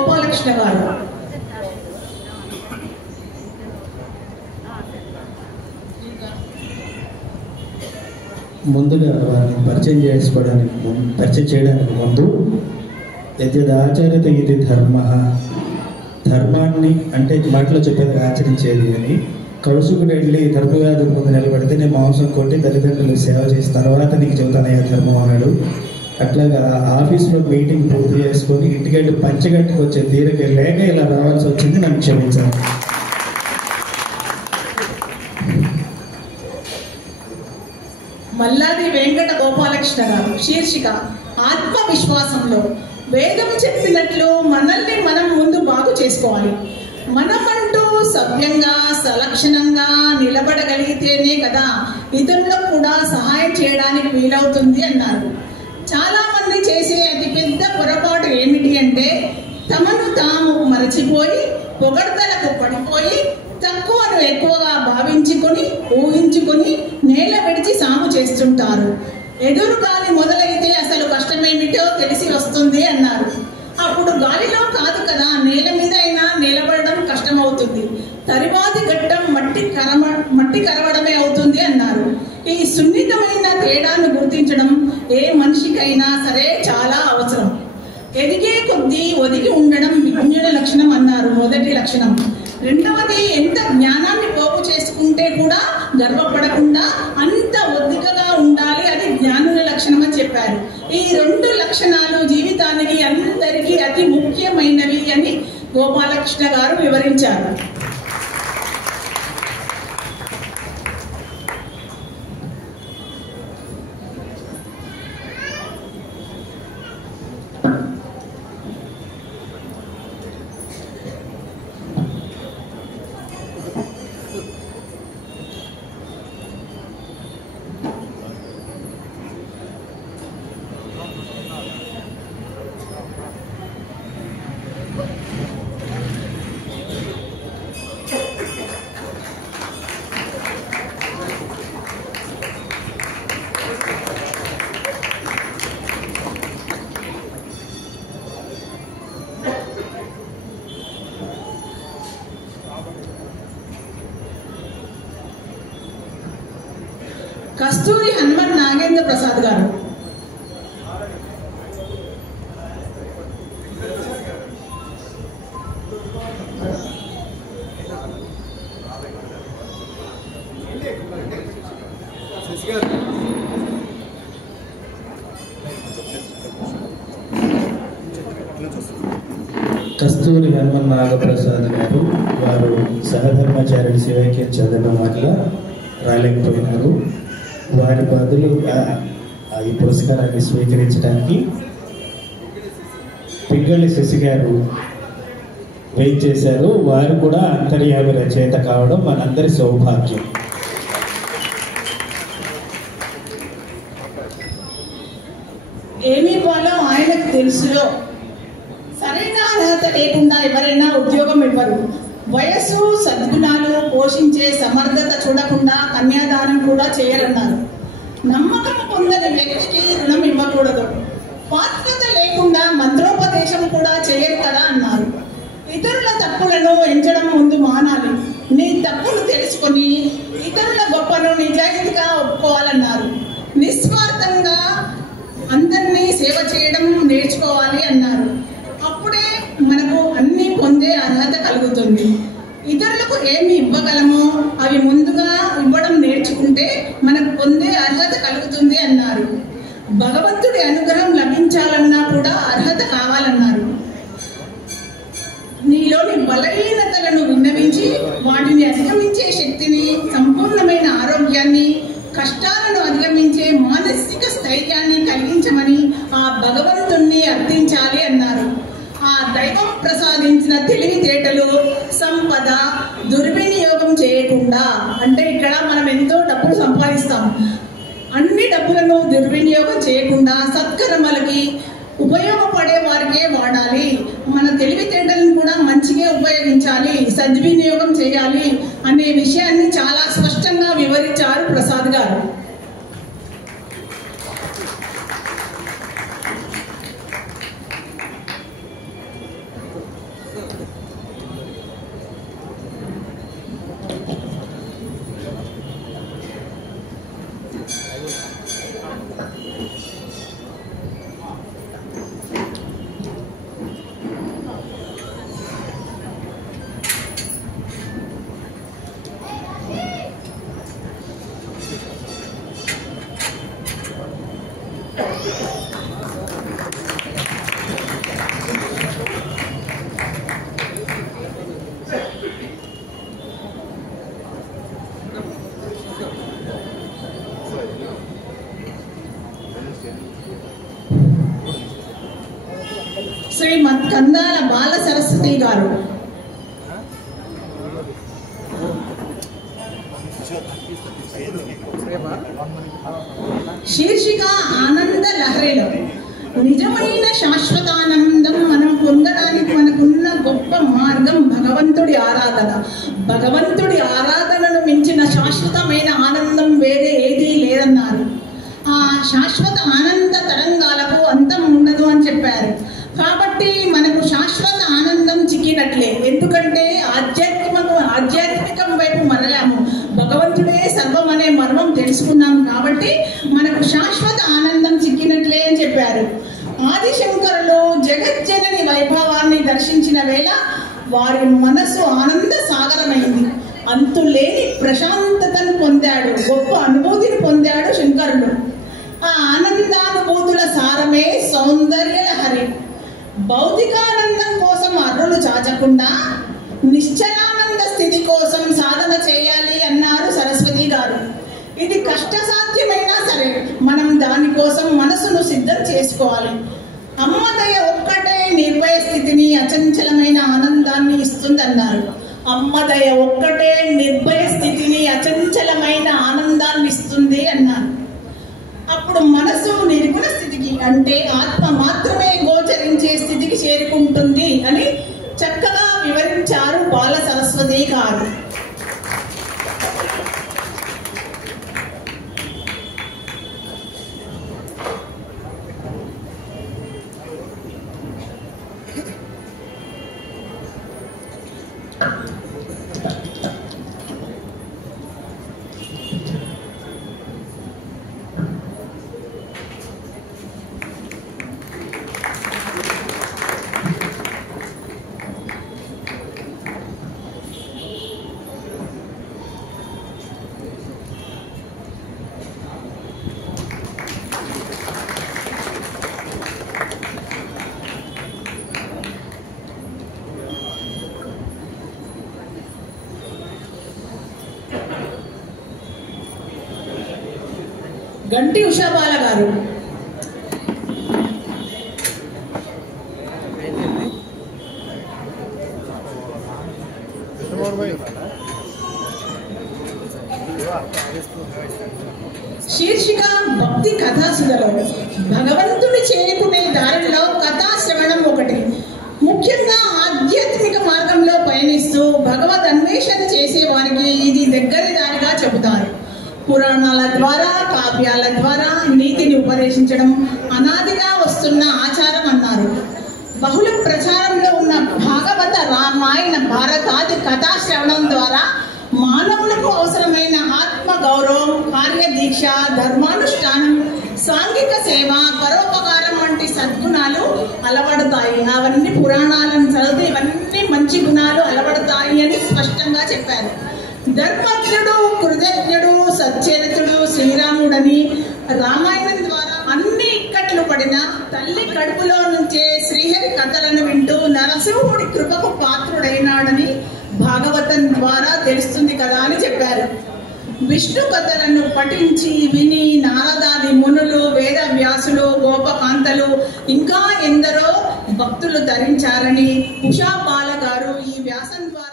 గోపాలకృష్ణ గారు. ముందుగా వారిని పరిచయం చేయడానికి ముందు యద్యదాచరత ఇది ధర్మ, ధర్మాన్ని అంటే మాటలో చెప్పేది ఆచరించేది అని. కౌసుకుడు వెళ్ళి ధర్మవ్యాధి ముందు నిలబడితే నేను మాంసం కొట్టి తల్లిదండ్రులు సేవ చేసిన తర్వాత నీకు చెబుతానయ్యా ధర్మం అన్నాడు. అట్లాగా ఆఫీస్లో మీటింగ్ పూర్తి చేసుకొని ఇంటికెళ్ళి పంచగట్టుకు వచ్చే తీరిక లేక ఇలా రావాల్సి వచ్చింది, నన్ను క్షమించాను. మల్లాది వెంకట గోపాలకృష్ణ గారు. శీర్షిక ఆత్మవిశ్వాసంలో. వేదం చెప్పినట్లు మనల్ని మనం ముందు బాగు చేసుకోవాలి. మనమంటూ సభ్యంగా సలక్షణంగా నిలబడగలిగితేనే కదా ఇతరులకు కూడా సహాయం చేయడానికి వీలవుతుంది అన్నారు. చాలా మంది చేసే అతిపెద్ద పొరపాటు ఏమిటి అంటే తమను తాము మరచిపోయి పొగడ్తలకు పడిపోయి తక్కువను ఎక్కువగా భావించుకొని ఊహించుకొని నేల విడిచి సాగు చేస్తుంటారు. ఎదురు గాలి మొదలైతే అసలు కష్టమేమిటో తెలిసి వస్తుంది అన్నారు. అప్పుడు గాలిలో కాదు కదా నేల మీద అయినా నిలబడడం కష్టమవుతుంది. తరువాతి ఘట్టం మట్టి కరవడమే అవుతుంది అన్నారు. ఈ సున్నితమైన తేడాను గుర్తించడం ఏ మనిషికైనా సరే చాలా అవసరం. ఎదిగే కొద్దీ ఒదిగి ఉండడం విజ్ఞాన లక్షణం అన్నారు. మొదటి లక్షణం. రెండవది, ఎంత జ్ఞానాన్ని పోగు చేసుకుంటే కూడా గర్వపడకుండా అంత ఒద్దికగా ఉండాలి, అది జ్ఞానుల లక్షణం అని చెప్పారు. ఈ రెండు లక్షణాలు జీవితానికి అందరికీ అతి ముఖ్యమైనవి అని గోపాలకృష్ణ గారు వివరించారు. కస్తూరి హనుమన్ నాగేంద్ర ప్రసాద్ గారు. కస్తూరి హనుమన్ నాగప్రసాద్ గారు. వారు సహధర్మాచార్యుడి శివైక్యం చదవడం వల్ల రాలేకపోయినారు. వారి బదులుగా ఈ పురస్కారాన్ని స్వీకరించడానికి పిగ్గళి శశి గారు వెయిట్ చేశారు. వారు కూడా అంతర్యామి రచయిత కావడం మనందరి సౌభాగ్యం. ఏమి ఇవ్వాలో ఆయనకు తెలుసులో. సరైన అర్హత లేకుండా ఎవరైనా ఉద్యోగం ఇవ్వరు. వయస్సు సద్గుణాలు పోషించే సమర్థత చూడకుండా కన్యాదానం కూడా చేయరన్నారు. నమ్మకం పొందని వ్యక్తికి రుణం ఇవ్వకూడదు. పాత్రత లేకుండా మంత్రోపదేశం కూడా చేయరు కదా అన్నారు. ఇతరుల తప్పులను ఎంచడం ముందు మానాలి. నీ తప్పులు తెలుసుకొని ఇతరుల గొప్పను నిజాయితీగా ఒప్పుకోవాలన్నారు. నిస్వార్థంగా అందరినీ సేవ చేయడం నేర్చుకోవాలి అన్నారు. అప్పుడే మనకు అన్ని పొందే అర్హత కలుగుతుంది. ఇతరులకు ఏమి ఇవ్వగలమో అవి ముందుగా ఇవ్వడం నేర్చుకుంటే మనకు పొందే అర్హత కలుగుతుంది అన్నారు. భగవంతుడి అనుగ్రహం లభించాలన్నా కూడా అర్హత కావాలన్నారు. నీలోని బలహీనతలను విన్నవించి వాటిని అధిగమించే శక్తిని, సంపూర్ణమైన ఆరోగ్యాన్ని, కష్టాలను అధిగమించే మానసిక స్థైర్యాన్ని కలిగించమని ఆ భగవంతుణ్ణి అర్థించాలి అన్నారు. ఆ దైవం ప్రసాదించిన తెలివితేటలు, సంపద దుర్వినియోగం చేయకుండా, అంటే ఇక్కడ మనం ఎంతో డబ్బులు సంపాదిస్తాం, అన్ని డబ్బులను దుర్వినియోగం చేయకుండా సత్కర్మలకి ఉపయోగపడే వారికే వాడాలి. మన తెలివితేటలను కూడా మంచిగా ఉపయోగించాలి, సద్వినియోగం చేయాలి అనే విషయాన్ని చాలా స్పష్టంగా వివరించారు ప్రసాద్ గారు. కందాల బాల సరస్వతి గారు. శీర్షిక ఆనంద లహరిలో. నిజమైన శాశ్వతానందం మనం పొందడానికి మనకున్న గొప్ప మార్గం భగవంతుడి ఆరాధన. భగవంతుడి ఆరాధనను మించిన శాశ్వతమైన ఆనందం వేరే ఏదీ లేదన్నారు. ఆ శాశ్వత ఆనంద తరంగాలకు అంతం ఉండదు అని చెప్పారు. కాబట్టి మనకు శాశ్వత ఆనందం చిక్కినట్లే. ఎందుకంటే ఆధ్యాత్మికం వైపు మరలాము. భగవంతుడే సర్వం అనే మర్మం తెలుసుకున్నాం కాబట్టి మనకు శాశ్వత ఆనందం చిక్కినట్లే అని చెప్పారు. ఆదిశంకరులు జగజ్జనని వైభవాన్ని దర్శించిన వేళ వారి మనసు ఆనంద సాగరమైంది. అంతులేని ప్రశాంతతను పొందాడు, గొప్ప అనుభూతిని పొందాడు శంకరుడు. ఆ ఆనందానుభూతుల సారమే సౌందర్య లహరి. భౌతికానందం కోసం అర్రులు చాచకుండా నిశ్చలానంద స్థితి కోసం సాధన చేయాలి అన్నారు సరస్వతి గారు. ఇది కష్టసాధ్యమైనా సరే మనం దానికోసం మనసును సిద్ధం చేసుకోవాలి. అమ్మదయ ఒక్కటే నిర్భయ స్థితిని, అచంచలమైన ఆనందాన్ని ఇస్తుందన్నారు. అమ్మదయ ఒక్కటే నిర్భయ స్థితిని, అచంచలమైన ఆనందాన్ని ఇస్తుంది అన్నారు. అప్పుడు మనసు నిర్గుణ స్థితికి, అంటే ఆత్మ మాత్రమే గోచరించే స్థితికి చేరుకుంటుంది అని చక్కగా వివరించారు బాల సరస్వతి గారు. గంటి ఉషాబాల గారు. శీర్షిక భక్తి కథాసుధలో. భగవంతుని చేరుకునే దారిలో కథాశ్రవణం ఒకటి. ముఖ్యంగా ఆధ్యాత్మిక మార్గంలో పయనిస్తూ భగవద్ అన్వేషణ చేసే వారికి ఇది దగ్గరి దారిగా చెబుతారు. పురాణాల ద్వారా, కావ్యాల ద్వారా నీతిని ఉపదేశించడం అనాదిగా వస్తున్న ఆచారం అన్నారు. బహుళ ప్రచారంలో ఉన్న భాగవత, రామాయణ, భారతాది కథాశ్రవణం ద్వారా మానవులకు అవసరమైన ఆత్మ గౌరవం, కార్యదీక్ష, ధర్మానుష్ఠానం, సాంఘిక సేవ, పరోపకారం వంటి సద్గుణాలు అలవడతాయి. అవన్నీ పురాణాలను చదివితే ఇవన్నీ మంచి గుణాలు అలవడతాయి అని స్పష్టంగా చెప్పారు. ధర్మజ్ఞుడు, కృతజ్ఞుడు, సచ్చరితుడు శ్రీరాముడని రామాయణం ద్వారా అన్ని ఇక్కట్లు పడిన తల్లి కడుపులో నుంచే శ్రీహరి కథలను వింటూ నరసింహుడి కృపకు పాత్రుడైనాడని భాగవతం ద్వారా తెలుస్తుంది కదా అని చెప్పారు. విష్ణు కథలను పఠించి విని నారదాది మునులు, వేద వ్యాసులు, గోపకాంతలు ఇంకా ఎందరో భక్తులు ధరించారని ఉషా బాల గారు ఈ వ్యాసం ద్వారా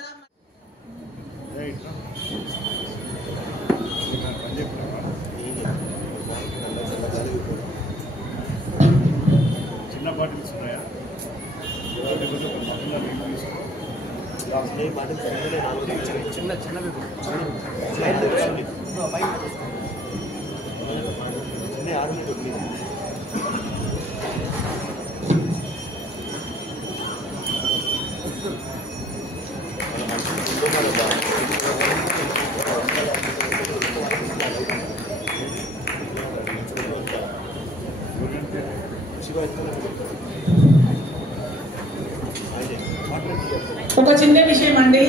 ఒక చిన్న విషయం అండి.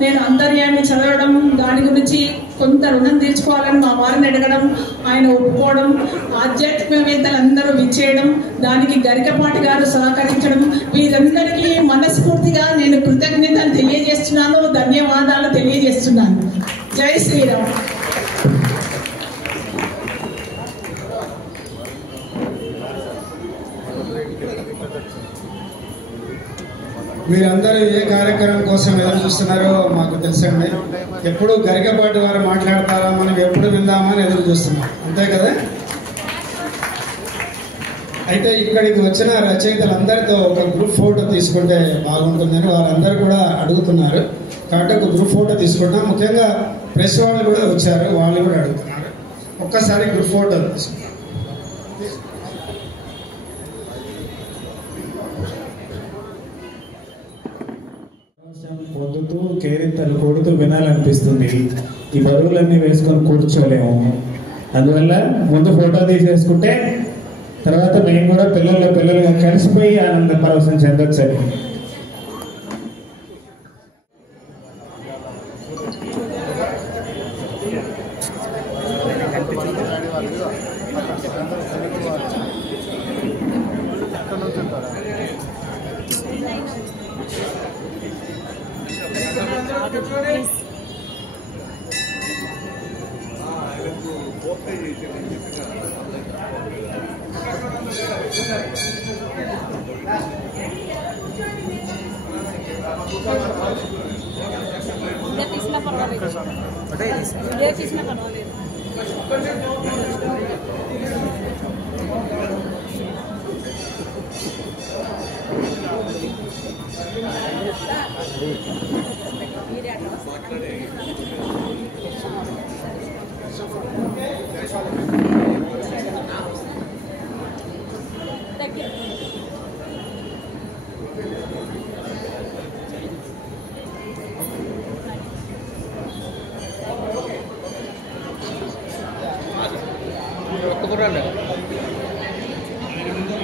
నేను అంతర్యాన్ని చదవడం, దాని గురించి కొంత రుణం తీర్చుకోవాలని మా వారిని అడగడం, ఆయన ఒప్పుకోవడం, ఆధ్యాత్మికవేత్తలు అందరూ విచ్చేయడం, దానికి గరికపాటి గారు సహకరించడం, వీరందరికీ మనస్ఫూర్తిగా నేను కృతజ్ఞతలు తెలియజేస్తున్నాను, ధన్యవాదాలు తెలియజేస్తున్నాను. జై శ్రీరామ్. మీరందరూ ఏ కార్యక్రమం కోసం ఎదురు చూస్తున్నారో మాకు తెలుసండి. ఎప్పుడు గరికపాటి వారు మాట్లాడతారా, మనం ఎప్పుడు విందామని ఎదురు చూస్తున్నాం, అంతే కదా. అయితే ఇక్కడికి వచ్చిన రచయితలందరితో ఒక గ్రూప్ ఫోటో తీసుకుంటే బాగుంటుందని వారందరూ కూడా అడుగుతున్నారు. కాబట్టి ఒక గ్రూప్ ఫోటో తీసుకుంటాం. ముఖ్యంగా ప్రెస్ వాళ్ళు కూడా వచ్చారు, వాళ్ళు కూడా అడుగుతున్నారు. ఒక్కసారి గ్రూప్ ఫోటో తీసుకుంటాం. పొద్దుతూ కేరింతలు కొడుతూ వినాలనిపిస్తుంది. ఈ బరువులన్నీ వేసుకొని కూర్చోలేము. అందువల్ల ముందు ఫోటో తీసేసుకుంటే తర్వాత మేము కూడా పిల్లలుగా కలిసిపోయి ఆనంద పరవశం చెందొచ్చని.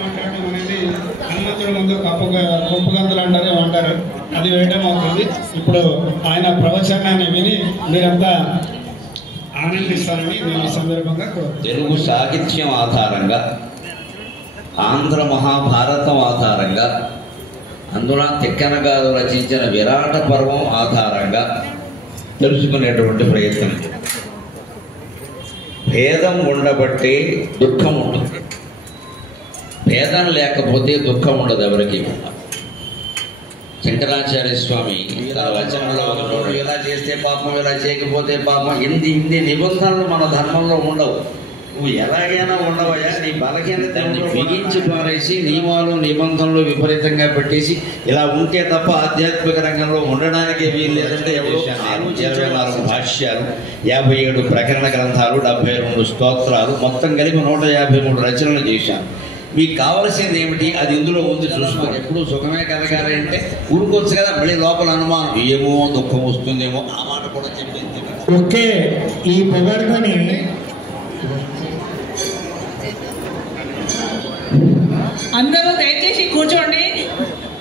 మాట్లాడడం అనేది హనుమంతుడి ముందు కుప్పగంతులు అంటారు, అది వేయడం అవుతుంది. ఇప్పుడు ఆయన ప్రవచనాన్ని విని మీరంతా ఆనందిస్తారని నేను ఈ సందర్భంగా తెలుగు సాహిత్యం ఆధారంగా, ఆంధ్ర మహాభారతం ఆధారంగా, అందున తిక్కన గారు రచించిన విరాట పర్వం ఆధారంగా తెలుసుకునేటువంటి ప్రయత్నం. భేదం ఉండబట్టే దుఃఖం ఉంటుంది. భేదం లేకపోతే దుఃఖం ఉండదు ఎవరికి. శంకరాచార్య స్వామి తన వచనంలో ఒక చోట ఇలా చేస్తే పాపం, ఇలా చేయకపోతే పాపం, ఇన్ని నిబంధనలు మన ధర్మంలో ఉండవు. నువ్వు ఎలాగైనా ఉండవయ్యా, నీ బలహీనతని బిగించి పారేసి నియమాలు నిబంధనలు విపరీతంగా పెట్టేసి ఇలా ఉంటే తప్ప ఆధ్యాత్మిక రంగంలో ఉండడానికి వీలు లేదంటే 24 భాష్యాలు, 57 ప్రకరణ గ్రంథాలు, 72 స్తోత్రాలు, మొత్తం కలిపి 153 రచనలు చేశాను. మీకు కావాల్సింది ఏమిటి, అది ఇందులో ఉంది చూసుకోండి. ఎప్పుడు సుఖమే కలగాలి అంటే ఊరుకోవచ్చు కదా, మళ్ళీ లోపల అనుమానం ఏమో దుఃఖం వస్తుందేమో, ఆ మాట కూడా చెప్పింది. ఓకే, ఈ పొగడ్తని అందరూ దయచేసి కూర్చోండి.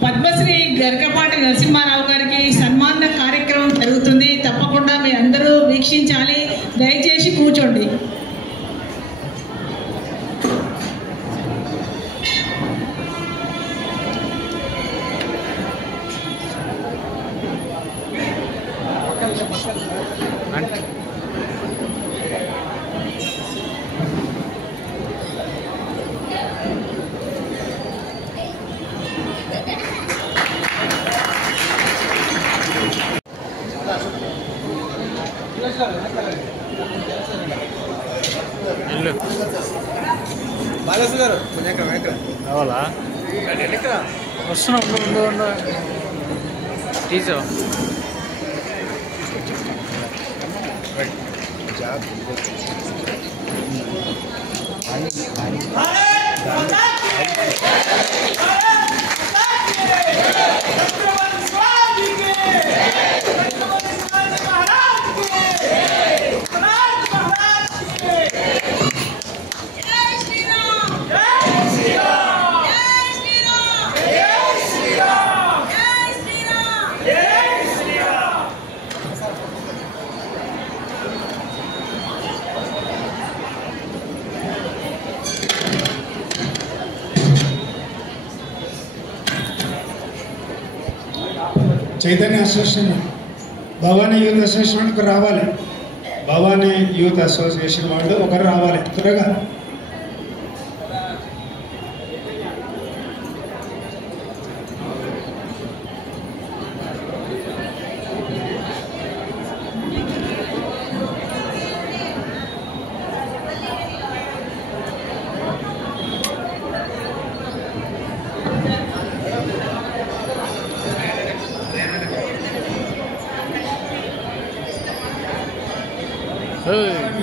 పద్మశ్రీ గరికపాటి నరసింహారావు గారికి సన్మాన కార్యక్రమం జరుగుతుంది. తప్పకుండా మీ అందరూ వీక్షించాలి. దయచేసి కూర్చోండి. బాలసు గారు కావాలా వస్తున్నా, ఉండు తీసా. చైతన్య అసోసియేషన్, భవానీ యూత్ అసోసియేషన్కి రావాలి. భవానీ యూత్ అసోసియేషన్ వాళ్ళు ఒకరు రావాలి త్వరగా.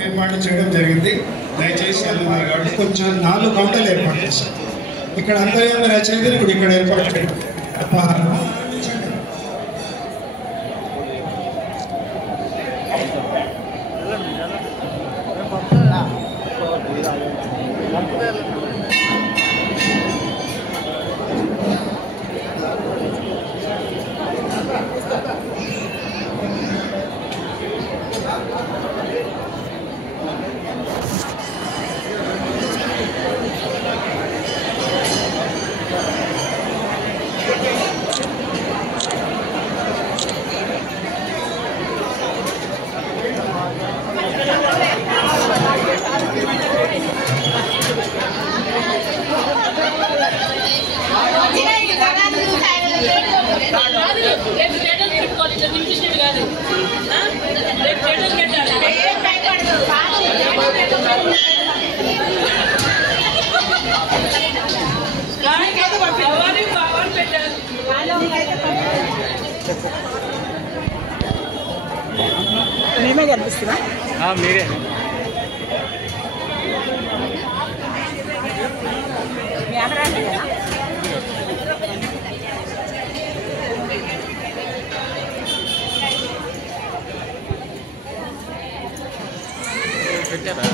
ఏర్పాటు చేయడం జరిగింది. దయచేసి అందున్నారు కాబట్టి కొంచెం 4 కౌంటర్లు ఏర్పాటు చేశారు. ఇక్కడ అంతర్యామి రచయితలు ఇప్పుడు ఇక్కడ ఏర్పాటు చేయడం అపహారం. మేమే కనిపిస్తున్నా మీరే పెట్టారా